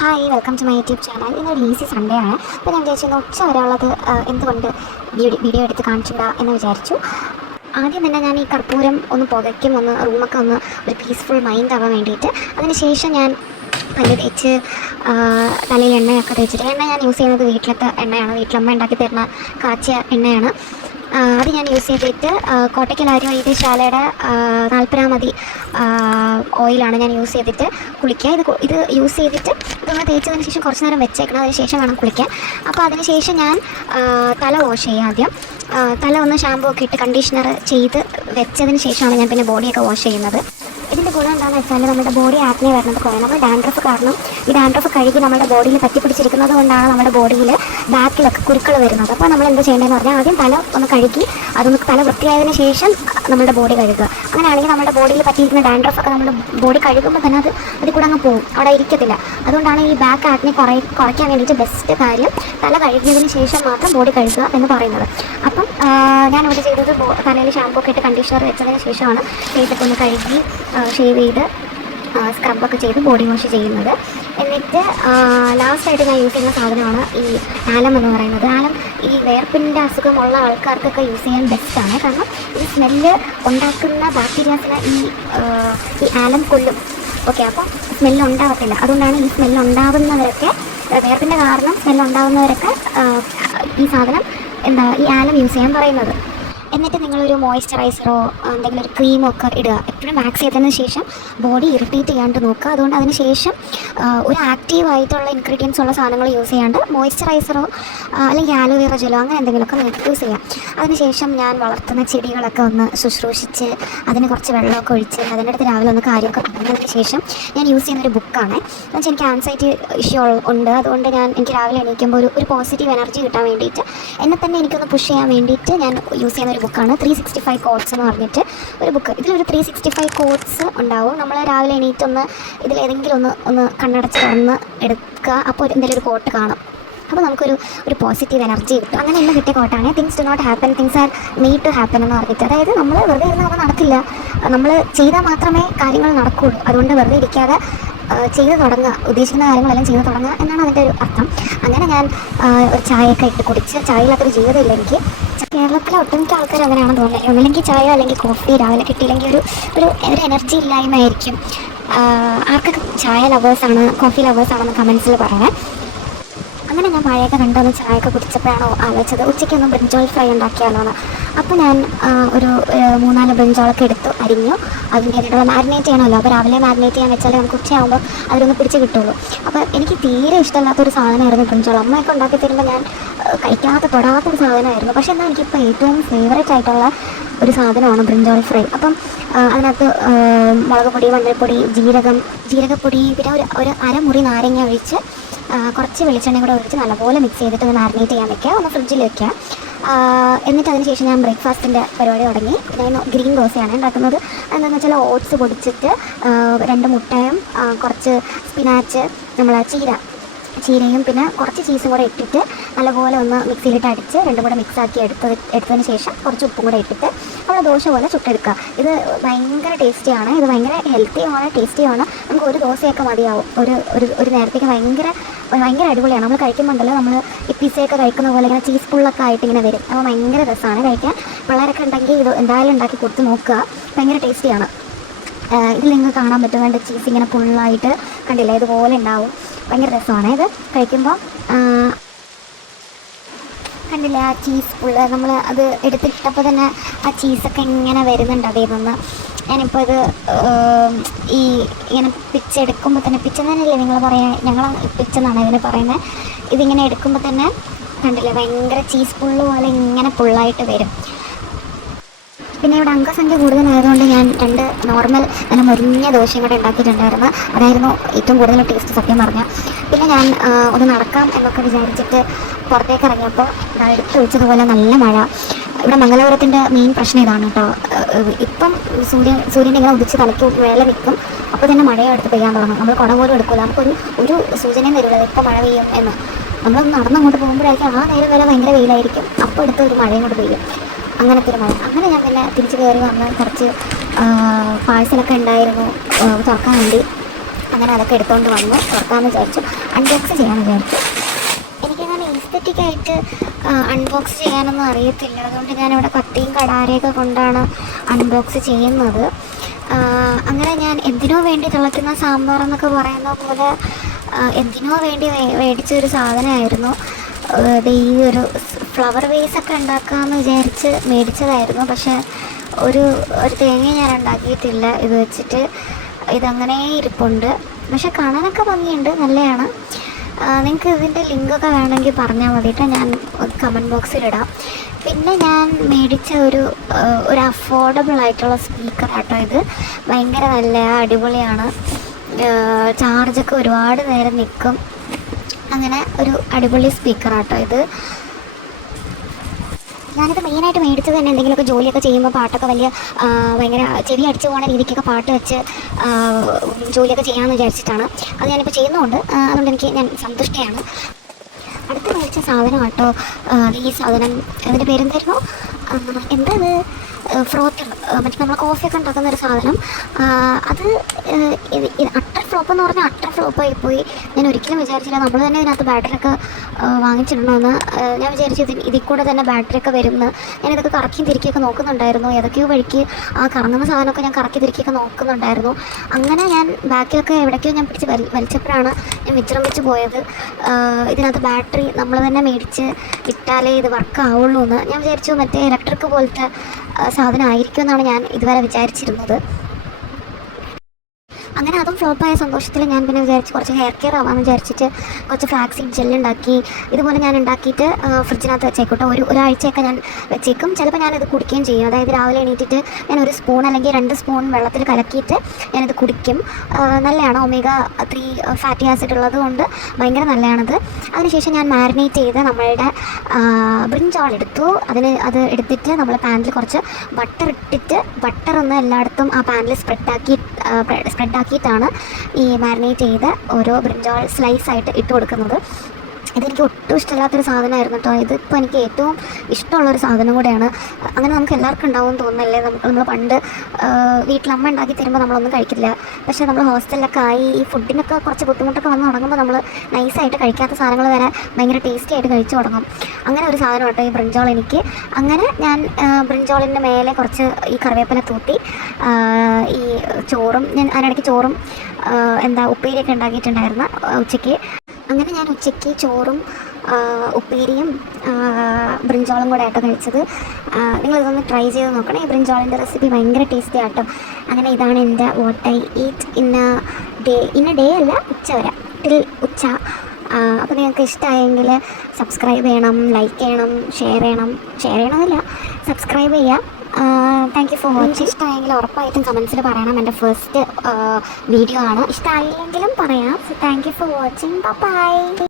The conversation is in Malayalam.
Hi, welcome to my YouTube channel. ഇന്നൊരു ഈസി സൺഡേ ആണ്. അപ്പോൾ ഞാൻ വിചാരിച്ചു ഉച്ച വരെയുള്ളത് എന്തുകൊണ്ട് വീഡിയോ എടുത്ത് കാണിച്ചില്ല എന്ന് വിചാരിച്ചു. ആദ്യം തന്നെ ഞാൻ ഈ കർപ്പൂരം ഒന്ന് പുകയ്ക്കും, റൂമൊക്കെ ഒരു പീസ്ഫുൾ മൈൻഡ് ആവാൻ വേണ്ടിയിട്ട്. അതിനുശേഷം ഞാൻ പല്ല് തേച്ച് തലയിൽ എണ്ണയൊക്കെ തേച്ചിട്ട്, എണ്ണ ഞാൻ യൂസ് ചെയ്യുന്നത് വീട്ടിലത്തെ എണ്ണയാണ്, വീട്ടിലമ്മ ഉണ്ടാക്കി തരുന്ന കാച്ചിയ എണ്ണയാണ്. അത് ഞാൻ യൂസ് ചെയ്തിട്ട് കോട്ടയ്ക്കൽ ആര്യവൈദ്യശാലയുടെ 40 മതി ഓയിലാണ് ഞാൻ യൂസ് ചെയ്തിട്ട് കുളിക്കുക. ഇത് യൂസ് ചെയ്തിട്ട് ഇതൊന്ന് തേച്ചതിന് ശേഷം കുറച്ച് നേരം വെച്ചേക്കണം, അതിന് ശേഷം വേണം കുളിക്കാൻ. അപ്പോൾ അതിന് ശേഷം ഞാൻ തല വാഷ് ചെയ്യും. ആദ്യം തല ഒന്ന് ഷാമ്പൂ ഒക്കെ ഇട്ട് കണ്ടീഷണർ ചെയ്ത് വെച്ചതിന് ശേഷമാണ് ഞാൻ പിന്നെ ബോഡിയൊക്കെ വാഷ് ചെയ്യുന്നത്. ഇതിൻ്റെ ഗുണം എന്താണെന്ന് വെച്ചാൽ നമ്മുടെ ബോഡി ആക്നെ വരുന്നത് കുറയും. നമ്മൾ ഡാൻഡ്രഫ് കാരണം ഈ ഡാൻഡ്രഫ് കഴുകി നമ്മുടെ ബോഡിയിൽ പറ്റിപ്പിടിച്ചിരിക്കുന്നത് കൊണ്ടാണ് നമ്മുടെ ബോഡിയിൽ ബാക്കിലൊക്കെ കുരുക്കൾ വരുന്നത്. അപ്പോൾ നമ്മൾ എന്ത് ചെയ്യേണ്ടതെന്ന് പറഞ്ഞാൽ ആദ്യം തല ഒന്ന് കഴുകി അതൊന്ന് തല വൃത്തിയായതിനു ശേഷം നമ്മുടെ ബോഡി കഴുകുക. അങ്ങനെയാണെങ്കിൽ നമ്മുടെ ബോഡിയിൽ പറ്റിയിരിക്കുന്ന ഡാൻഡ്രഫൊക്കെ നമ്മുടെ ബോഡി കഴുകുമ്പോൾ തന്നെ അതിൽ കൂടെ അങ്ങ് പോകും, അവിടെ ഇരിക്കത്തില്ല. അതുകൊണ്ടാണ് ഈ ബാക്ക് ആക്നെ കുറയ്ക്കാൻ വേണ്ടിയിട്ട് ബെസ്റ്റ് കാര്യം തല കഴുകിയതിന് ശേഷം മാത്രം ബോഡി കഴുകുക എന്ന് പറയുന്നത്. അപ്പം ഞാനിവിടെ ചെയ്തത് തലയിൽ ഷാമ്പൂ ഒക്കെ ഇട്ട് കണ്ടീഷണർ വെച്ചതിന് ശേഷമാണ് ഫേസൊക്കെ ഒന്ന് കഴുകി ഷേവ് ചെയ്ത് സ്ക്രബൊക്കെ ചെയ്ത് ബോഡി വാഷ് ചെയ്യുന്നത്. എന്നിട്ട് ലാസ്റ്റായിട്ട് ഞാൻ യൂസ് ചെയ്യുന്ന സാധനമാണ് ഈ ആലം എന്ന് പറയുന്നത്. ആലം ഈ വേർപ്പിൻ്റെ അസുഖമുള്ള ആൾക്കാർക്കൊക്കെ യൂസ് ചെയ്യാൻ ബെസ്റ്റാണ്. കാരണം ഈ സ്മെല്ല് ഉണ്ടാക്കുന്ന ബാക്ടീരിയാസിനെ ഈ ആലം കൊല്ലും. ഓക്കെ, അപ്പോൾ സ്മെല്ല് ഉണ്ടാകത്തില്ല. അതുകൊണ്ടാണ് ഈ സ്മെല്ല് ഉണ്ടാകുന്നവരൊക്കെ, വേർപ്പിൻ്റെ കാരണം സ്മെല്ല് ഉണ്ടാകുന്നവരൊക്കെ ഈ സാധനം ഈ ആലം യൂസ് ചെയ്യാൻ പറയുന്നത്. എന്നിട്ട് നിങ്ങളൊരു മോയ്സ്ചറൈസറോ എന്തെങ്കിലും ഒരു ക്രീമോ ഒക്കെ ഇടുക. എപ്പോഴും വാക്സ് ചെയ്തതിന് ശേഷം ബോഡി ഇറിറ്റേറ്റ് ചെയ്യാണ്ട് നോക്കുക. അതുകൊണ്ട് അതിന് ശേഷം ഒരു ആക്റ്റീവായിട്ടുള്ള ഇൻഗ്രീഡിയൻസ് ഉള്ള സാധനങ്ങൾ യൂസ് ചെയ്യാണ്ട് മോയ്സ്ചറൈസറോ അല്ലെങ്കിൽ ആലോവേറ ജെല്ലോ അങ്ങനെ എന്തെങ്കിലുമൊക്കെ നിങ്ങൾക്ക് യൂസ് ചെയ്യാം. അതിനുശേഷം ഞാൻ വളർത്തുന്ന ചെടികളൊക്കെ ഒന്ന് ശുശ്രൂഷിച്ച് അതിന് കുറച്ച് വെള്ളമൊക്കെ ഒഴിച്ച് അതിൻ്റെ അടുത്ത് രാവിലെ ഒന്ന് കാര്യമൊക്കെ പറഞ്ഞതിന് ശേഷം ഞാൻ യൂസ് ചെയ്യുന്നൊരു ബുക്കാണ്. എന്നുവെച്ചാൽ എനിക്ക് ആൻസൈറ്റി ഇഷ്യൂ ഉണ്ട്. അതുകൊണ്ട് എനിക്ക് രാവിലെ എണീക്കുമ്പോൾ ഒരു പോസിറ്റീവ് എനർജി കിട്ടാൻ വേണ്ടിയിട്ട്, എന്നെ തന്നെ എനിക്കൊന്ന് പുഷ് ചെയ്യാൻ വേണ്ടിയിട്ട് ഞാൻ യൂസ് ചെയ്യുന്ന ബുക്കാണ് 365 കോട്ട്സ് എന്ന് പറഞ്ഞിട്ട് ഒരു ബുക്ക്. ഇതിലൊരു 365 കോട്ട്സ് ഉണ്ടാവും. നമ്മൾ രാവിലെ എണീറ്റ് ഇതിലേതെങ്കിലും ഒന്ന് കണ്ണടച്ച് തുറന്ന് എടുക്കുക. അപ്പോൾ എന്തെങ്കിലും ഒരു കോട്ട് കാണും. അപ്പോൾ നമുക്കൊരു പോസിറ്റീവ് എനർജി കിട്ടും. അങ്ങനെ എന്നെ കിട്ടിയ കോട്ടാണ് things do not happen, things are made to happen എന്ന് പറഞ്ഞിട്ട്. അതായത് നമ്മൾ വെറുതെ ഇരുന്ന് അത് നടക്കില്ല, നമ്മൾ ചെയ്താൽ മാത്രമേ കാര്യങ്ങൾ നടക്കുകയുള്ളൂ. അതുകൊണ്ട് വെറുതെ ഇരിക്കാതെ ചെയ്ത് തുടങ്ങുക, ഉദ്ദേശിക്കുന്ന കാര്യങ്ങളെല്ലാം ചെയ്ത് തുടങ്ങുക എന്നാണ് അതിൻ്റെ ഒരു അർത്ഥം. അങ്ങനെ ഞാൻ ഒരു ചായയൊക്കെ ഇട്ട് കുടിച്ച്, ചായയില്ലാത്തൊരു ജീവിതമില്ല എനിക്ക്. കേരളത്തിലെ ഒട്ടുമിക്ക ആൾക്കാർ അങ്ങനെയാണെന്ന് തോന്നുന്നത്. ഒന്നില്ലെങ്കിൽ ചായ അല്ലെങ്കിൽ കോഫി രാവിലെ കിട്ടിയില്ലെങ്കിൽ ഒരു എനർജി ഇല്ലായ്മ ആയിരിക്കും. ആർക്കൊക്കെ ചായ ലവേഴ്സാണ്, കോഫി ലവേഴ്സാണെന്ന് കമൻസിൽ പറയണേ. അങ്ങനെ ഞാൻ മഴയൊക്കെ കണ്ടൊന്ന് ചായയൊക്കെ കുടിച്ചപ്പോഴാണോ ആലോചിച്ചത് ഉച്ചയ്ക്കൊന്ന് ബ്രിഞ്ചോൾ ഫ്രൈ ഉണ്ടാക്കിയാലോന്ന്. അപ്പോൾ ഞാൻ ഒരു 3-4 ബ്രിഞ്ചോളൊക്കെ എടുത്തു അരിഞ്ഞു. അതിൻ്റെ മാരിനേറ്റ് ചെയ്യണമല്ലോ. അപ്പോൾ രാവിലെ മാരിനേറ്റ് ചെയ്യാൻ വെച്ചാൽ നമുക്ക് ഉച്ചയാകുമ്പോൾ അതിലൊന്ന് പിടിച്ച് കിട്ടുള്ളൂ. അപ്പോൾ എനിക്ക് തീരെ ഇഷ്ടമില്ലാത്തൊരു സാധനമായിരുന്നു ബ്രിഞ്ചോൾ. അമ്മയൊക്കെ ഉണ്ടാക്കി തരുമ്പോൾ ഞാൻ തൊടാത്തൊരു സാധനമായിരുന്നു. പക്ഷേ എന്നാൽ എനിക്കിപ്പോൾ ഏറ്റവും ഫേവറേറ്റ് ആയിട്ടുള്ള ഒരു സാധനമാണ് ബ്രിഞ്ചോൾ ഫ്രൈ. അപ്പം അതിനകത്ത് മുളക് പൊടി, മഞ്ഞൾപ്പൊടി, ജീരകപ്പൊടി, പിന്നെ ഒരു അരമുറി നാരങ്ങ ഒഴിച്ച് കുറച്ച് വെളിച്ചെണ്ണ കൂടെ ഒഴിച്ച് നല്ലപോലെ മിക്സ് ചെയ്തിട്ട് ഒന്ന് മാരിനേറ്റ് ചെയ്യാൻ വെക്കുക, ഒന്ന് ഫ്രിഡ്ജിൽ വെക്കുക. എന്നിട്ട് അതിന് ശേഷം ഞാൻ ബ്രേക്ക്ഫാസ്റ്റിൻ്റെ പരിപാടി തുടങ്ങി. ഞാൻ ഗ്രീൻ ദോശയാണ് ഉണ്ടാക്കുന്നത്. എന്താണെന്ന് വെച്ചാൽ ഓട്സ് പൊടിച്ചിട്ട് 2 മുട്ടയും കുറച്ച് സ്പിനാച്ച്, ചീരയും പിന്നെ കുറച്ച് ചീസും കൂടെ ഇട്ടിട്ട് നല്ലപോലെ ഒന്ന് മിക്സിയിലിട്ട് അടിച്ച് രണ്ടും കൂടെ മിക്സാക്കി എടുത്തതിന് ശേഷം കുറച്ച് ഉപ്പും കൂടെ ഇട്ടിട്ട് നമ്മൾ ദോശ പോലെ ചുട്ടെടുക്കുക. ഇത് ഭയങ്കര ടേസ്റ്റിയാണ്, ഇത് ഭയങ്കര ഹെൽത്തിയുമാണ്, ടേസ്റ്റിയാണ്. നമുക്ക് ഒരു ദോശയൊക്കെ മതിയാവും ഒരു നേരത്തേക്ക്. ഭയങ്കര അടിപൊളിയാണ്. നമ്മൾ കഴിക്കുമ്പോണ്ടല്ലോ, നമ്മൾ ഈ പിസയൊക്കെ കഴിക്കുന്ന പോലെ ഇങ്ങനെ ചീസ് പുള്ളൊക്കെ ആയിട്ട് ഇങ്ങനെ വരും. അപ്പോൾ ഭയങ്കര രസമാണ് കഴിക്കാൻ. പിള്ളേരൊക്കെ ഉണ്ടെങ്കിൽ ഇത് എന്തായാലും ഉണ്ടാക്കി കൊടുത്ത് നോക്കുക, ഭയങ്കര ടേസ്റ്റിയാണ്. ഇതിൽ നിങ്ങൾക്ക് കാണാൻ പറ്റും, വേണ്ട ചീസ് ഇങ്ങനെ ഫുള്ളായിട്ട് കണ്ടില്ലേ, ഇതുപോലെ ഉണ്ടാവും. ഭയങ്കര രസമാണ് ഇത് കഴിക്കുമ്പോൾ. കണ്ടില്ല ആ ചീസ് ഫുള്ള്, നമ്മൾ അത് എടുത്തിട്ടപ്പോൾ തന്നെ ആ ചീസൊക്കെ ഇങ്ങനെ വരുന്നുണ്ട് അതേ നിന്ന്. ഞാനിപ്പോൾ ഇത് ഇങ്ങനെ പിച്ചെടുക്കുമ്പോൾ തന്നെ, പിച്ചെന്നല്ലേ നിങ്ങൾ പറയാൻ, ഞങ്ങൾ പിച്ചെന്നാണ് ഇതിന് പറയുന്നത്. ഇതിങ്ങനെ എടുക്കുമ്പോൾ തന്നെ കണ്ടില്ലേ, ഭയങ്കര ചീസ് ഫുള്ള് പോലെ ഇങ്ങനെ ഫുള്ളായിട്ട് വരും. പിന്നെ ഇവിടെ അംഗസംഖ്യ കൂടുതലായതുകൊണ്ട് ഞാൻ 2 നോർമൽ നല്ല മുരിഞ്ഞ ദോശയും കൂടെ ഉണ്ടാക്കിയിട്ടുണ്ടായിരുന്നു. അതായിരുന്നു ഏറ്റവും കൂടുതൽ ടേസ്റ്റ് സത്യം പറഞ്ഞാൽ. പിന്നെ ഞാൻ ഒന്ന് നടക്കാം എന്നൊക്കെ വിചാരിച്ചിട്ട് പുറത്തേക്ക് ഇറങ്ങിയപ്പോൾ എടുത്ത് വെച്ചതുപോലെ നല്ല മഴ. ഇവിടെ മംഗലാപുരത്തിൻ്റെ മെയിൻ പ്രശ്നം ഇതാണ് കേട്ടോ. ഇപ്പം സൂര്യൻ്റെ ഇങ്ങനെ ഉദിച്ച് തലയ്ക്ക് മേലെ നിൽക്കും, അപ്പോൾ തന്നെ മഴയെടുത്ത് പെയ്യാൻ തുടങ്ങും. നമ്മൾ കുട പോലും എടുക്കില്ല, നമുക്കൊരു സൂചനയും തരില്ല ഇപ്പോൾ മഴ പെയ്യും എന്ന്. നമ്മളൊന്ന് നടന്നങ്ങോട്ട് പോകുമ്പോഴായിരിക്കും ആ നേരം വരെ ഭയങ്കര വെയിലായിരിക്കും, അപ്പോൾ എടുത്ത് ഒരു മഴയും കൂടെ പെയ്യും. അങ്ങനത്തെ ഒരു മഴ. അങ്ങനെ ഞാൻ പിന്നെ തിരിച്ച് കയറി വന്ന് കുറച്ച് പാഴ്സലൊക്കെ ഉണ്ടായിരുന്നു തുറക്കാൻ വേണ്ടി. അങ്ങനെ അതൊക്കെ എടുത്തുകൊണ്ട് വന്ന് തുറക്കാമെന്ന് വിചാരിച്ചു, അൺബോക്സ് ചെയ്യാമെന്ന് വിചാരിച്ചു. എനിക്കങ്ങനെ ഈസ്തറ്റിക്കായിട്ട് അൺബോക്സ് ചെയ്യാനൊന്നും അറിയത്തില്ല. അതുകൊണ്ട് ഞാനിവിടെ കത്തിയും കടാരയൊക്കെ കൊണ്ടാണ് അൺബോക്സ് ചെയ്യുന്നത്. അങ്ങനെ ഞാൻ എന്തിനോ വേണ്ടി തിളയ്ക്കുന്ന സാമ്പാർ എന്നൊക്കെ പറയുന്ന പോലെ എന്തിനോ വേണ്ടി മേടിച്ചൊരു സാധനമായിരുന്നു. ഈ ഒരു ഫ്ലവർ വേസൊക്കെ ഉണ്ടാക്കാമെന്ന് വിചാരിച്ച് മേടിച്ചതായിരുന്നു. പക്ഷേ ഒരു തേങ്ങ ഞാൻ ഉണ്ടാക്കിയിട്ടില്ല ഇത് വെച്ചിട്ട്. ഇതങ്ങനെ ഇരിപ്പുണ്ട്. പക്ഷെ കാണാനൊക്കെ ഭംഗിയുണ്ട്, നല്ലതാണ്. നിങ്ങൾക്ക് ഇതിൻ്റെ ലിങ്കൊക്കെ വേണമെങ്കിൽ പറഞ്ഞാൽ മതിയിട്ട്, ഞാൻ കമൻറ്റ് ബോക്സിലിടാം. പിന്നെ ഞാൻ മേടിച്ച ഒരു അഫോർഡബിൾ ആയിട്ടുള്ള സ്പീക്കറാട്ടോ ഇത്. ഭയങ്കര നല്ല അടിപൊളിയാണ്. ചാർജൊക്കെ ഒരുപാട് നേരം നിൽക്കും. അങ്ങനെ ഒരു അടിപൊളി സ്പീക്കറാട്ടോ ഇത്. ഞാനിത് മെയിനായിട്ട് മേടിച്ചത് തന്നെ എന്തെങ്കിലുമൊക്കെ ജോലിയൊക്കെ ചെയ്യുമ്പോൾ പാട്ടൊക്കെ ഭയങ്കര ചെവി അടിച്ചു പോകുന്ന രീതിക്കൊക്കെ പാട്ട് വെച്ച് ജോലിയൊക്കെ ചെയ്യാമെന്ന് വിചാരിച്ചിട്ടാണ്. അത് ഞാനിപ്പോൾ ചെയ്യുന്നുണ്ട്. അതുകൊണ്ട് ഞാൻ സന്തുഷ്ടയാണ്. അടുത്ത് മേടിച്ച സാധനം കേട്ടോ ഈ സാധനം. അതിൻ്റെ പേരെന്തായിരുന്നു, എന്താ അത്, ഫ്രോത്തർ, മറ്റേ നമ്മൾ കോഫിയൊക്കെ ഉണ്ടാക്കുന്നൊരു സാധനം. അത് അട്ടർ ഫ്ലോപ്പ് എന്ന് പറഞ്ഞാൽ അട്ടർ ഫ്ലോപ്പായി പോയി. ഞാൻ ഒരിക്കലും വിചാരിച്ചില്ല നമ്മൾ തന്നെ ഇതിനകത്ത് ബാറ്ററിയൊക്കെ വാങ്ങിച്ചിടണമെന്ന്. ഞാൻ വിചാരിച്ചു ഇതിൽ കൂടെ തന്നെ ബാറ്ററിയൊക്കെ വരുമെന്ന്. ഞാനിതൊക്കെ കറക്കി തിരിക്കുകയൊക്കെ നോക്കുന്നുണ്ടായിരുന്നു. ഏതൊക്കെയോ വഴിക്ക് ആ കറങ്ങുന്ന സാധനമൊക്കെ ഞാൻ കറക്കി തിരിക്കുകയൊക്കെ നോക്കുന്നുണ്ടായിരുന്നു. അങ്ങനെ ഞാൻ ബാക്കിലൊക്കെ എവിടേക്കോ ഞാൻ പിടിച്ച് വലിച്ചപ്പോഴാണ് ഞാൻ വിജൃംഭിച്ച് പോയത്. ഇതിനകത്ത് ബാറ്ററി നമ്മൾ തന്നെ മേടിച്ച് ഇട്ടാലേ ഇത് വർക്ക് ആവുള്ളൂ എന്ന്. ഞാൻ വിചാരിച്ചു മറ്റേ ഇലക്ട്രിക് പോലത്തെ സാധനം ആയിരിക്കും എന്നാണ് ഞാൻ ഇതുവരെ വിചാരിച്ചിരുന്നത്. അങ്ങനെ അതും ഫ്ലോപ്പായ സന്തോഷത്തിൽ ഞാൻ പിന്നെ വിചാരിച്ച് കുറച്ച് ഹെയർ കെയർ ആവാമെന്ന് വിചാരിച്ചിട്ട് കുറച്ച് ഫ്ലാക്സീഡ് ജെല്ലുണ്ടാക്കി. ഇതുപോലെ ഞാൻ ഉണ്ടാക്കിയിട്ട് ഫ്രിഡ്ജിനകത്ത് വെച്ചേക്കോട്ടെ. ഒരാഴ്ചയൊക്കെ ഞാൻ വെച്ചേക്കും. ചിലപ്പോൾ ഞാനിത് കുടിക്കുകയും ചെയ്യും. അതായത് രാവിലെ എണീറ്റിട്ട് ഞാൻ 1 സ്പൂൺ അല്ലെങ്കിൽ 2 സ്പൂൺ വെള്ളത്തിൽ കലക്കിയിട്ട് ഞാനിത് കുടിക്കും. നല്ലതാണ്. ഒമേഗ 3 ഫാറ്റി ആസിഡ് ഉള്ളത് കൊണ്ട് ഭയങ്കര നല്ലതാണത്. അതിനുശേഷം ഞാൻ മാരിനേറ്റ് ചെയ്ത് നമ്മളുടെ ബ്രിഞ്ചോൾ എടുത്തു. അത് എടുത്തിട്ട് നമ്മൾ പാനിൽ കുറച്ച് ബട്ടർ ഇട്ടിട്ട്, ബട്ടർ ഒന്ന് എല്ലായിടത്തും ആ പാനിൽ സ്പ്രെഡാക്കിയിട്ടാണ് ഈ മാരിനേറ്റ് ചെയ്ത ഓരോ ബ്രിഞ്ചോൾ സ്ലൈസായിട്ട് ഇട്ട് കൊടുക്കുന്നത്. ഇതെനിക്ക് ഒട്ടും ഇഷ്ടമില്ലാത്തൊരു സാധനമായിരുന്നു കേട്ടോ. ഇതിപ്പോൾ എനിക്ക് ഏറ്റവും ഇഷ്ടമുള്ളൊരു സാധനം കൂടെയാണ്. അങ്ങനെ നമുക്ക് എല്ലാവർക്കും ഉണ്ടാവും തോന്നുന്നല്ലേ. നമ്മൾ പണ്ട് വീട്ടിലമ്മ ഉണ്ടാക്കി തരുമ്പോൾ നമ്മളൊന്നും കഴിക്കില്ല. പക്ഷേ നമ്മൾ ഹോസ്റ്റലിലൊക്കെ ആയി ഈ ഫുഡിനൊക്കെ കുറച്ച് ബുദ്ധിമുട്ടൊക്കെ വന്ന് തുടങ്ങുമ്പോൾ നമ്മൾ നൈസായിട്ട് കഴിക്കാത്ത സാധനങ്ങൾ വരെ ഭയങ്കര ടേസ്റ്റി ആയിട്ട് കഴിച്ചു തുടങ്ങും. അങ്ങനെ ഒരു സാധനം കേട്ടോ ഈ ബ്രിഞ്ചോൾ എനിക്ക്. അങ്ങനെ ഞാൻ ബ്രിഞ്ചോളിൻ്റെ മേലെ കുറച്ച് ഈ കറിവേപ്പില തൂത്തി ഈ ചോറും, ഞാൻ അതിനിടയ്ക്ക് ചോറും ഉപ്പേരിയൊക്കെ ഉണ്ടാക്കിയിട്ടുണ്ടായിരുന്നു ഉച്ചയ്ക്ക്. അങ്ങനെ ഞാൻ ഉച്ചയ്ക്ക് ചോറും ഉപ്പേരിയും ബ്രിഞ്ചോളും കൂടെ ആട്ടോ കഴിച്ചത്. നിങ്ങളിതൊന്ന് ട്രൈ ചെയ്ത് നോക്കണം. ഈ ബ്രിഞ്ചോളിൻ്റെ റെസിപ്പി ഭയങ്കര ടേസ്റ്റി ആട്ടോ. അങ്ങനെ ഇതാണ് എൻ്റെ വാട്ട് ഐ ഈറ്റ് ഇന്ന ഡേ അല്ല, ഉച്ച വരെ, ടിൽ ഉച്ച. അപ്പോൾ നിങ്ങൾക്ക് ഇഷ്ടമായെങ്കിൽ സബ്സ്ക്രൈബ് ചെയ്യണം, ലൈക്ക് ചെയ്യണം, ഷെയർ ചെയ്യണമെന്നില്ല, സബ്സ്ക്രൈബ് ചെയ്യാം. Thank you for watching. ഇഷ്ടമായെങ്കിൽ ഉറപ്പായിട്ടും കമൻസിൽ പറയണം. എൻ്റെ ഫസ്റ്റ് വീഡിയോ ആണ്. ഇഷ്ടമായില്ലെങ്കിലും പറയാം. Thank you for watching. By.